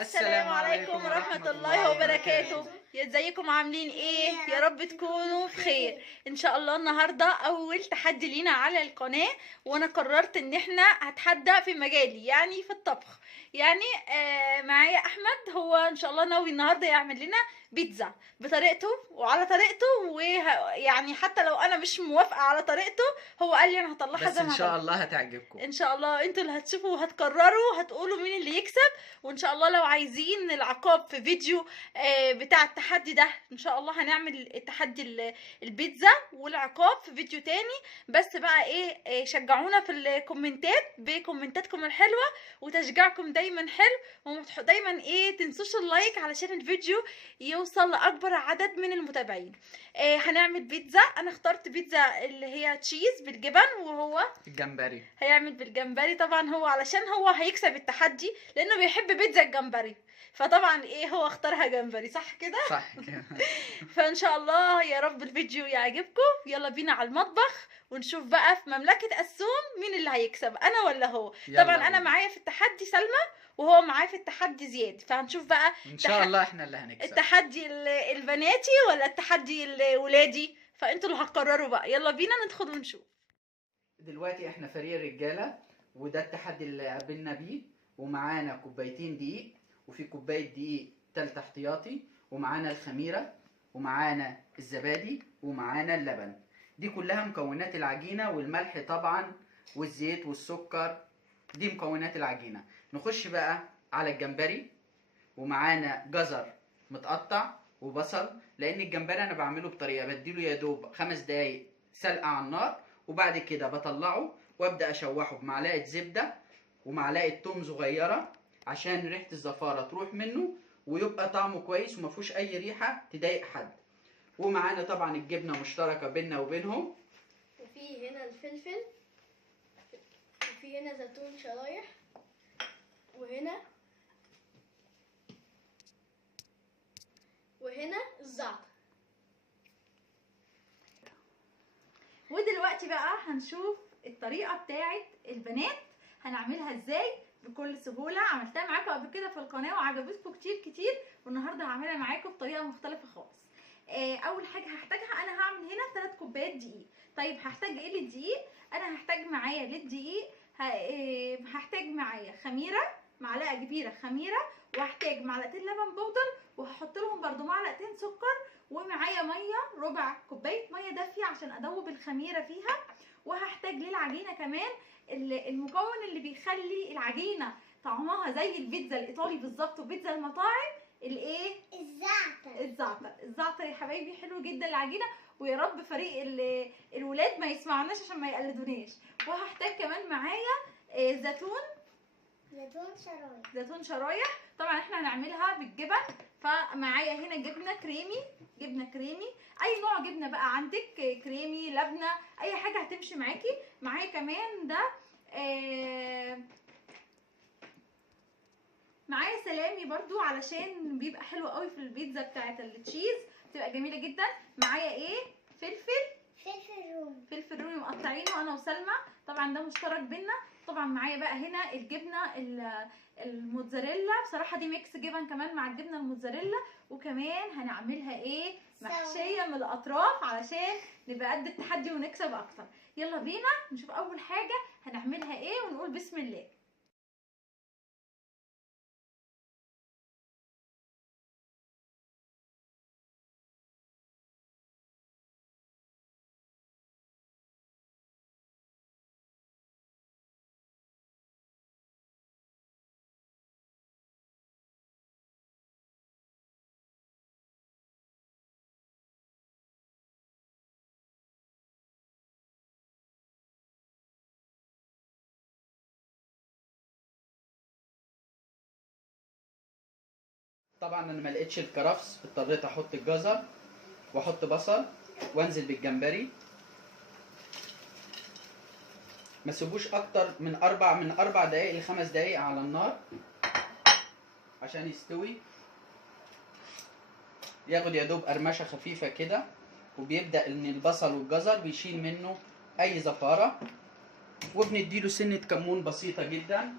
السلام عليكم ورحمة الله وبركاته. ازيكم عاملين ايه؟ يا رب تكونوا بخير ان شاء الله. النهاردة اول تحدي لينا على القناة، وانا قررت ان احنا هتحدى في مجالي، يعني في الطبخ. يعني معايا احمد، هو ان شاء الله ناوي النهاردة يعمل لنا بيتزا بطريقته وعلى طريقته، ويعني حتى لو انا مش موافقة على طريقته هو قال لي انا هطلعها بس زي ما ان شاء الله هتعجبكم. ان شاء الله انتوا اللي هتشوفوا وهتقرروا، هتقولوا مين اللي يكسب. وان شاء الله لو عايزين العقاب في فيديو بتاع التحدي ده، ان شاء الله هنعمل التحدي البيتزا والعقاب في فيديو تاني. بس بقى ايه، شجعونا في الكومنتات بكومنتاتكم الحلوة، وتشجيعكم دايما حلو. ودايما ايه، تنسوش اللايك علشان الفيديو يوصل لاكبر عدد من المتابعين. هنعمل بيتزا. انا اخترت بيتزا اللي هي تشيز بالجبن، وهو الجمبري هيعمل بالجمبري. طبعا هو علشان هو هيكسب التحدي لانه بيحب بيتزا الجمبري، فطبعا ايه هو اختارها جمبري، صح كده؟ صح كده. فان شاء الله يا رب الفيديو يعجبكم. يلا بينا على المطبخ ونشوف بقى في مملكة السوم مين اللي هيكسب، انا ولا هو. طبعا انا معايا في التحدي سلمى، وهو معايا في التحدي زياد، فهنشوف بقى ان شاء الله احنا اللي هنكسب. التحدي البناتي ولا التحدي الولادي، فانتوا اللي هتقرروا بقى. يلا بينا ندخل ونشوف. دلوقتي احنا فريق الرجاله، وده التحدي اللي قابلنا بيه. ومعانا كوبايتين دقيق، وفي كوبايه دقيق تالت احتياطي، ومعانا الخميره، ومعانا الزبادي، ومعانا اللبن. دي كلها مكونات العجينه، والملح طبعا، والزيت والسكر. دي مكونات العجينه. نخش بقى على الجمبري، ومعانا جزر متقطع وبصل. لان الجمبري انا بعمله بطريقه بديله يا دوب 5 دقايق سلقه على النار، وبعد كده بطلعه وابدا اشوحه بمعلقه زبده ومعلقه توم صغيره عشان ريحه الزفاره تروح منه، ويبقى طعمه كويس وما فيهوش اي ريحه تضايق حد. ومعانا طبعا الجبنه مشتركه بيننا وبينهم، وفي هنا الفلفل، وفي هنا زيتون شرايح، وهنا الزعتر. ودلوقتي بقى هنشوف الطريقة بتاعت البنات هنعملها ازاي بكل سهولة. عملتها معاكم قبل كده في القناة وعجبتكم كتير، والنهاردة هعملها معاكم بطريقة مختلفة خالص. اول حاجة هحتاجها، انا هعمل هنا 3 كوبايات دقيق. طيب هحتاج ايه للدقيق؟ انا هحتاج معايا للدقيق هحتاج معايا خميرة، معلقة كبيرة خميرة، وهحتاج معلقتين لبن بودر، وهحط لهم برضو معلقتين سكر، ومعايا ميه، ربع كوبايه ميه دافيه عشان ادوب الخميره فيها. وهحتاج للعجينه كمان المكون اللي بيخلي العجينه طعمها زي البيتزا الايطالي بالظبط وبيتزا المطاعم، الايه؟ الزعتر يا حبايبي، حلو جدا العجينه. ويا رب فريق الولاد ما يسمعوناش عشان ما يقلدوناش. وهحتاج كمان معايا زيتون شرايح. طبعا احنا هنعملها بالجبن، فمعايا هنا جبنه كريمي، اي نوع جبنه بقى عندك، كريمي، لبنه، اي حاجه هتمشي معاكي. معايا كمان ده معايا سلامي برضو علشان بيبقى حلو قوي في البيتزا بتاعت التشيز، بتبقى جميله جدا. معايا ايه؟ فلفل رومي مقطعينه انا وسلمى، طبعا ده مشترك بينا. طبعا معايا بقى هنا الجبنه الموتزاريلا، بصراحه دي ميكس جبن كمان مع الجبنه الموتزاريلا. وكمان هنعملها ايه؟ محشيه من الاطراف علشان نبقى قد التحدي ونكسب اكتر. يلا بينا نشوف اول حاجه هنعملها ايه ونقول بسم الله. طبعا انا ما لقيتش الكرفس، اضطريت احط الجزر واحط بصل وانزل بالجمبري. ما تسيبوش اكتر من 4 دقايق ل5 دقايق على النار عشان يستوي، ياخد يا دوب قرمشه خفيفه كده، وبيبدا ان البصل والجزر بيشيل منه اي زفاره. وبنديله سنه كمون بسيطه جدا،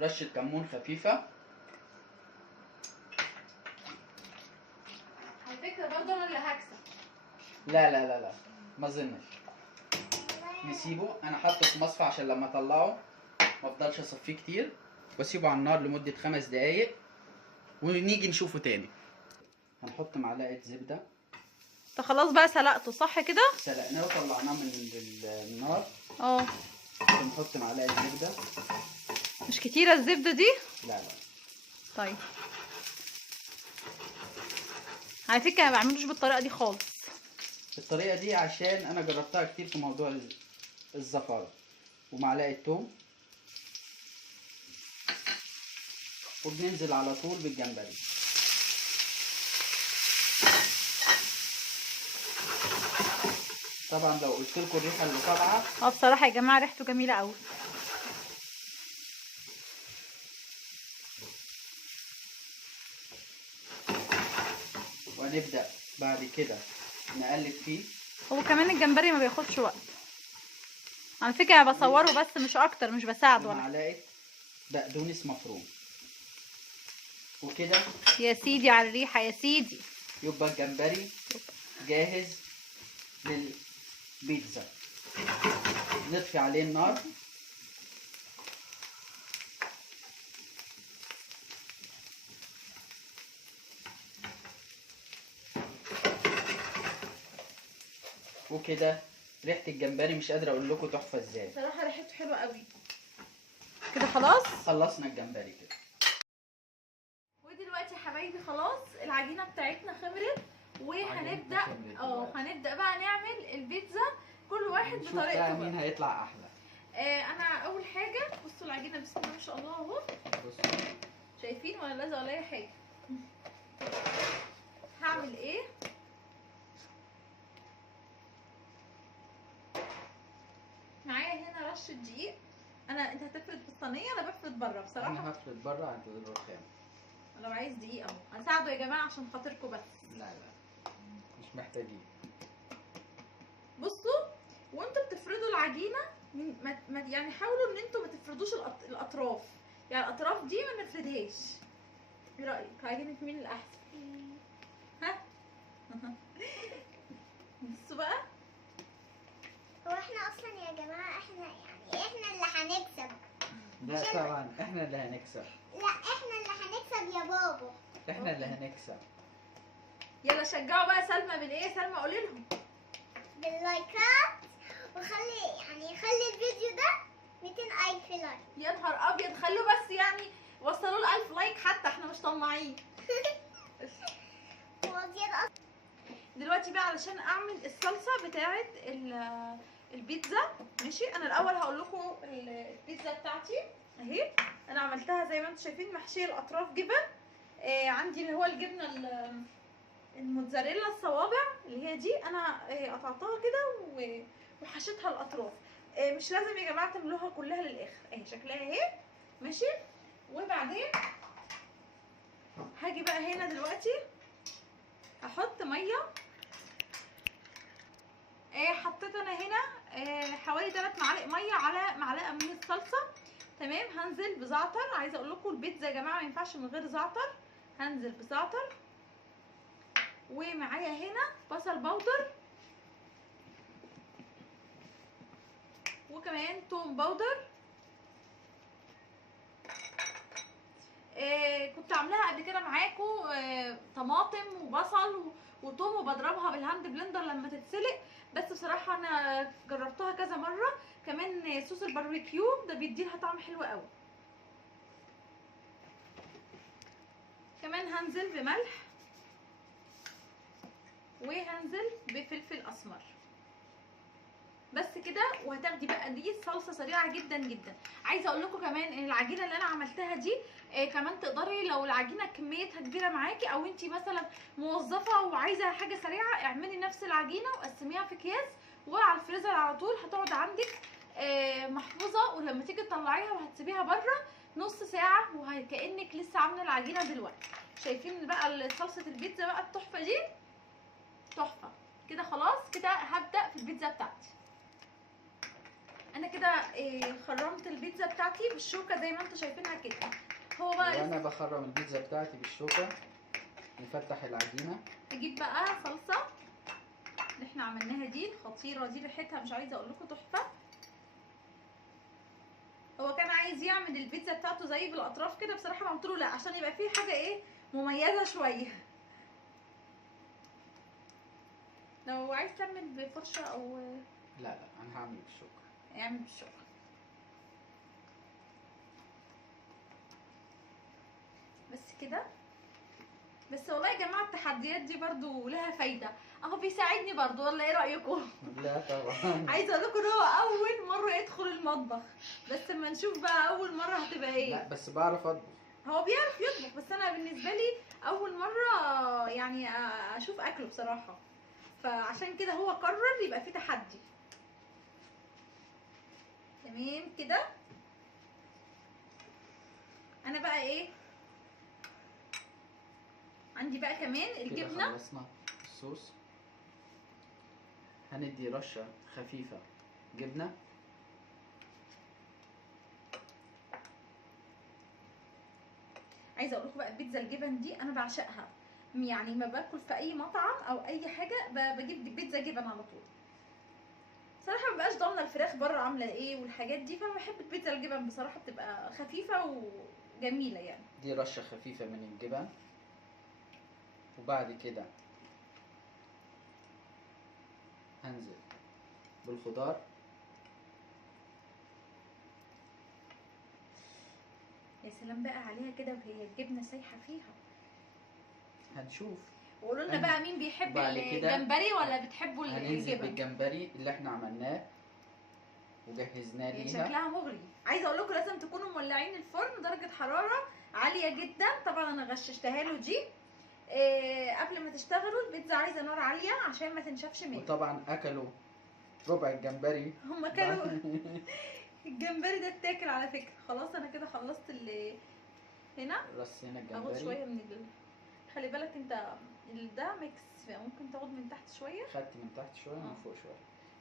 رشه كمون خفيفه. على فكره برضه انا اللي هكسب. لا لا لا لا، ما اظنش. نسيبه، انا حاطه في مصفى عشان لما اطلعه ما افضلش اصفيه كتير، واسيبه على النار لمده 5 دقايق ونيجي نشوفه تاني. هنحط معلقه زبده. انت خلاص بقى سلقته صح كده؟ سلقناه وطلعناه من النار. اه. نحط معلقه زبده. مش كتيره الزبده دي؟ لا لا. طيب على فكره ما بعملوش بالطريقه دي خالص. الطريقه دي عشان انا جربتها كتير في موضوع الزفاره. ومعلقه توم، وبننزل على طول بالجمبري. طبعا لو قلت لكم الريحه اللي طالعه. بصراحه يا جماعه ريحته جميله قوي. ونبدا بعد كده نقلب فيه. هو كمان الجمبري ما بياخدش وقت على فكره، انا بصوره بس مش اكتر، مش بساعده ولا. معلقه بقدونس مفروم. وكده يا سيدي على الريحه يا سيدي. يبقى الجمبري جاهز للبيتزا. نطفي عليه النار. وكده ريحه الجمبري مش قادره اقول لكم تحفه ازاي. بصراحه ريحته حلوه قوي. كده خلاص خلصنا الجمبري كده. ودلوقتي يا حبايبي خلاص العجينه بتاعتنا خمرت، وهنبدا هنبدا بقى نعمل البيتزا كل واحد نشوف بطريقته بقى بقى. مين هيطلع احلى. انا اول حاجه بصوا العجينه بسم الله ما شاء الله اهو. بصوا شايفين ولا لازقه ولا اي حاجه؟ هعمل ايه؟ معايا هنا رشه دقيق. انت هتفرد في الصينيه، انا بفرد بره بصراحه. انا هفرد بره عند الرخام. لو عايز دقيق اهو هساعده يا جماعه عشان خاطركم بس. لا لا مش محتاجين. بصوا وانتوا بتفردوا العجينه يعني حاولوا ان انتوا ما تفردوش الاطراف، يعني الاطراف دي ما نفردهاش. ايه رايك؟ عجينه مين الاحسن؟ ها؟ بصوا بقى. هو احنا اصلا يا جماعه احنا اللي هنكسب. لا طبعا احنا اللي هنكسب. لا احنا اللي هنكسب يا بابا. احنا اللي هنكسب. يلا شجعوا بقى سلمى بالايه؟ سلمى قولي لهم باللايكات، خلي الفيديو ده 200 ألف لايك. يا نهار ابيض، خلوا بس يعني وصلوا له 1000 لايك حتى، احنا مش طماعين. هو زيادة أصلا. دلوقتي بقى علشان اعمل الصلصه بتاعه البيتزا. ماشي، انا الاول هقول لكم البيتزا بتاعتي اهي. انا عملتها زي ما انتم شايفين محشيه الاطراف جبن. عندي اللي هو الجبنه الموتزاريلا الصوابع اللي هي دي، انا قطعتها كده وحشيتها الاطراف. مش لازم يا جماعه تعملوها كلها للاخر، اهي شكلها اهي. ماشي، وبعدين هاجي بقى هنا دلوقتي هحط ميه. حطيت انا هنا حوالي 3 معالق ميه على معلقه من الصلصه. تمام، هنزل بزعتر. عايزه اقول لكم البيتزا يا جماعه ما ينفعش من غير زعتر. هنزل بزعتر، ومعايا هنا بصل بودر، وكمان توم بودر. كنت عاملاها قبل كده معاكم طماطم وبصل وتوم وبضربها بالهاند بلندر لما تتسلق، بس بصراحه انا جربتها كذا مره. كمان صوص الباربيكيو ده بيديلها طعم حلو قوي. كمان هنزل بملح، وهنزل بفلفل اسمر بس كده. وهتاخدي بقى دي صلصه سريعه جدا جدا. عايزه اقول لكم كمان ان العجينه اللي انا عملتها دي كمان تقدري لو العجينه كميتها كبيره معاكي، او انتي مثلا موظفه وعايزه حاجه سريعه، اعملي نفس العجينه وقسميها في اكياس وعلى الفريزر على طول، هتقعد عندك محفوظه. ولما تيجي تطلعيها وهتسيبيها بره نص ساعه وكانك لسه عامله العجينه دلوقتي. شايفين بقى صلصه البيتزا بقى التحفه دي؟ تحفه. كده خلاص، كده هبدا في البيتزا بتاعتي. انا كده خرمت البيتزا بتاعتي بالشوكه زي ما انتم شايفينها كده. هو بقى وانا بخرم البيتزا بتاعتي بالشوكه نفتح العجينه. اجيب بقى صلصه اللي احنا عملناها دي الخطيره دي، ريحتها مش عايزه اقول لكم تحفه. هو كان عايز يعمل البيتزا بتاعته زي بالاطراف كده، بصراحه قلت له لا عشان يبقى فيه حاجه ايه مميزه شويه. لو عايز تعمل بفرشه او لا انا هعمل بالشوكه. اعمل بالشوكه. بس كده. بس والله يا جماعه التحديات دي برضو لها فايده، اهو بيساعدني برضو، ولا ايه رايكم؟ لا طبعا. عايزه اقول لكم ان هو اول مره يدخل المطبخ، بس اما نشوف بقى اول مره هتبقى ايه. لا بس بعرف اطبخ. هو بيعرف يطبخ، بس انا بالنسبه لي اول مره يعني اشوف اكله بصراحه، فعشان كده هو قرر يبقى في تحدي. تمام كده. انا بقى ايه عندي بقى كمان كده الجبنه. خلصنا الصوص. هندي رشه خفيفه جبنه. عايزه اقول لكم بقى البيتزا الجبن دي انا بعشقها، يعني ما باكل في اي مطعم او اي حاجه بجيب بيتزا جبن على طول. صراحه ما بقاش ضامنه الفراخ بره عامله ايه والحاجات دي، فانا بحب البيتزا الجبن بصراحه، بتبقى خفيفه وجميله يعني. دي رشه خفيفه من الجبن. وبعد كده هنزل بالخضار. يا سلام بقى عليها كده وهي الجبنه سايحه فيها. هنشوف. وقولوا لنا بقى مين بيحب بعد كده الجمبري ولا بتحبوا هننزل الجبن. بالجمبري اللي احنا عملناه وجهزناه هي ليها. شكلها مغري. عايزه اقول لكم لازم تكونوا مولعين الفرن درجه حراره عاليه جدا. طبعا انا غششتها له دي. قبل ما تشتغلوا البيتزا عايزه نار عاليه عشان ما تنشفش منك. وطبعا اكلوا ربع الجمبري. هم كانوا الجمبري ده اتاكل على فكره. خلاص انا كده خلصت اللي هنا. رصينا اخد الجمبري. شويه من خلي بالك انت ده ميكس، ممكن تاخد من تحت شويه. خدت من تحت شويه ومن فوق شويه.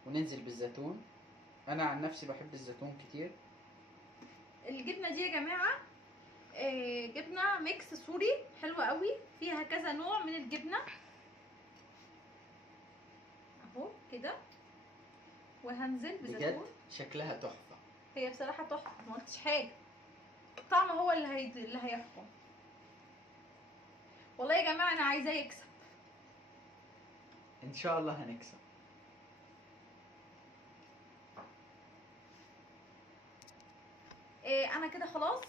وننزل بالزيتون. انا عن نفسي بحب الزيتون كتير. الجبنه دي يا جماعه جبنه ميكس سوري حلوه قوي، فيها كذا نوع من الجبنه اهو كده. وهنزل بجد بزيتون. شكلها تحفه. هي بصراحه تحفه، ما قلتش حاجه. الطعم هو اللي هيحكم. والله يا جماعه انا عايزاه يكسب. ان شاء الله هنكسب. انا كده خلاص.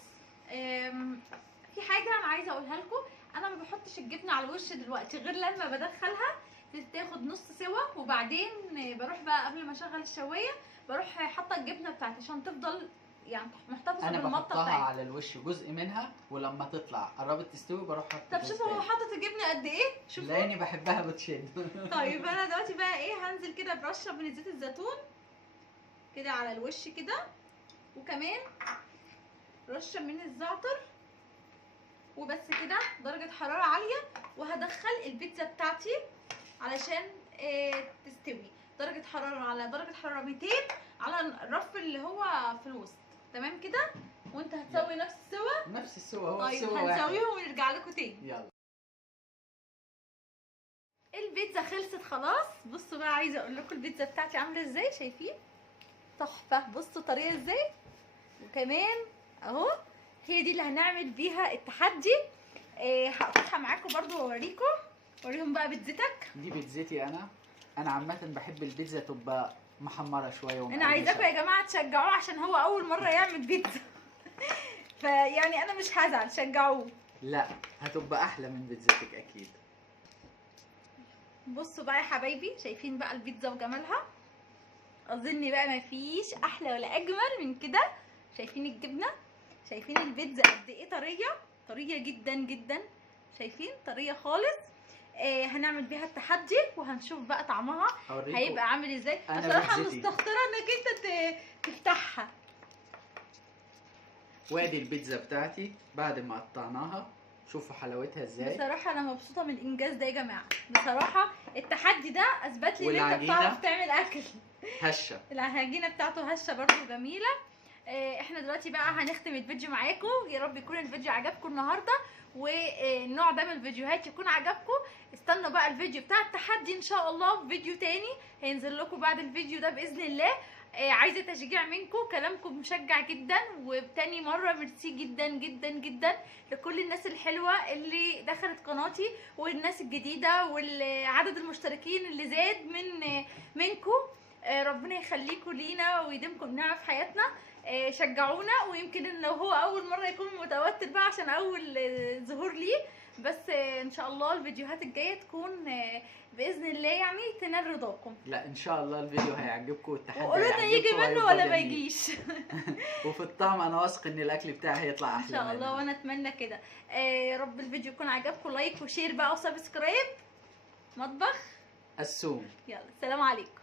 في حاجه انا عايزه اقولها لكم، انا ما بحطش الجبنه على الوش دلوقتي غير لما بدخلها تاخد نص سوا، وبعدين بروح بقى قبل ما اشغل الشوايه بروح حاطه الجبنه بتاعتي عشان تفضل يعني محتفظه انا بالمطه بحطها بتاعتي. على الوش جزء منها، ولما تطلع قربت تستوي بروح حاطط طب جزء شوفوا هو تاني. حاطط الجبنه قد ايه، شوفوا. لاني بحبها بتشد. طيب انا دلوقتي بقى ايه هنزل كده برشه من زيت الزيتون كده على الوش كده، وكمان رشه من الزعتر، وبس كده درجه حراره عاليه. وهدخل البيتزا بتاعتي علشان تستوي درجه حراره على درجه حراره 200 على الرف اللي هو في الوسط. تمام كده. وانت هتسوي نفس السوا. نفس السوا. هو طيب السوا واحد. هنسويهم ونرجع لكم تاني. يلا. البيتزا خلصت خلاص. بصوا بقى عايزه اقول لكم البيتزا بتاعتي عامله ازاي، شايفين تحفه. بصوا طريه ازاي. وكمان اهو هي دي اللي هنعمل بيها التحدي. هقطعها معاكم برضو واوريكم. وريهم بقى بيتزتك. دي بيتزتي انا عامه بحب البيتزا تبقى محمره شويه انا عايزاكم يا جماعه تشجعوه عشان هو اول مره يعمل بيتزا. فيعني انا مش هزعل، شجعوه. لا هتبقى احلى من بيتزتك اكيد. بصوا بقى يا حبايبي، شايفين بقى البيتزا وجمالها. اظن بقى مفيش احلى ولا اجمل من كده. شايفين الجبنه، شايفين البيتزا قد ايه طريه جدا جدا. شايفين طريه خالص. هنعمل بيها التحدي وهنشوف بقى طعمها هيبقى عامل ازاي. بصراحه مستخسره انك انت تفتحها. وادي البيتزا بتاعتي بعد ما قطعناها. شوفوا حلاوتها ازاي. بصراحه انا مبسوطه من الانجاز ده يا جماعه. بصراحه التحدي ده اثبت لي ان انت والعجينة؟ بتعرف تعمل اكل. هشه. العجينه بتاعته هشه برضو جميله. احنا دلوقتي بقى هنختم الفيديو معاكم. يا رب يكون الفيديو عجبكم النهارده، والنوع ده من الفيديوهات يكون عجبكم. استنوا بقى الفيديو بتاع التحدي ان شاء الله، فيديو تاني هينزل لكم بعد الفيديو ده باذن الله. عايزه تشجيع منكم، كلامكم مشجع جدا. وتاني مره ميرسي جدا جدا جدا لكل الناس الحلوه اللي دخلت قناتي، والناس الجديده، والعدد المشتركين اللي زاد منكم. ربنا يخليكم لينا ويديمكم نعمه في حياتنا. شجعونا، ويمكن لو هو اول مره يكون متوتر بقى عشان اول ظهور ليه، بس ان شاء الله الفيديوهات الجايه تكون باذن الله يعني تنال رضاكم. لا ان شاء الله الفيديو هيعجبكم والتحدي وقولوا لنا يجي هيعجبكم منه وهيبقى ولا ما جميل. يجيش. وفي الطعم انا واثق ان الاكل بتاعي هيطلع ان احلى شاء الله، منه. وانا اتمنى كده. رب الفيديو يكون عجبكم. لايك وشير بقى وسبسكرايب. مطبخ السوم. يلا، سلام عليكم.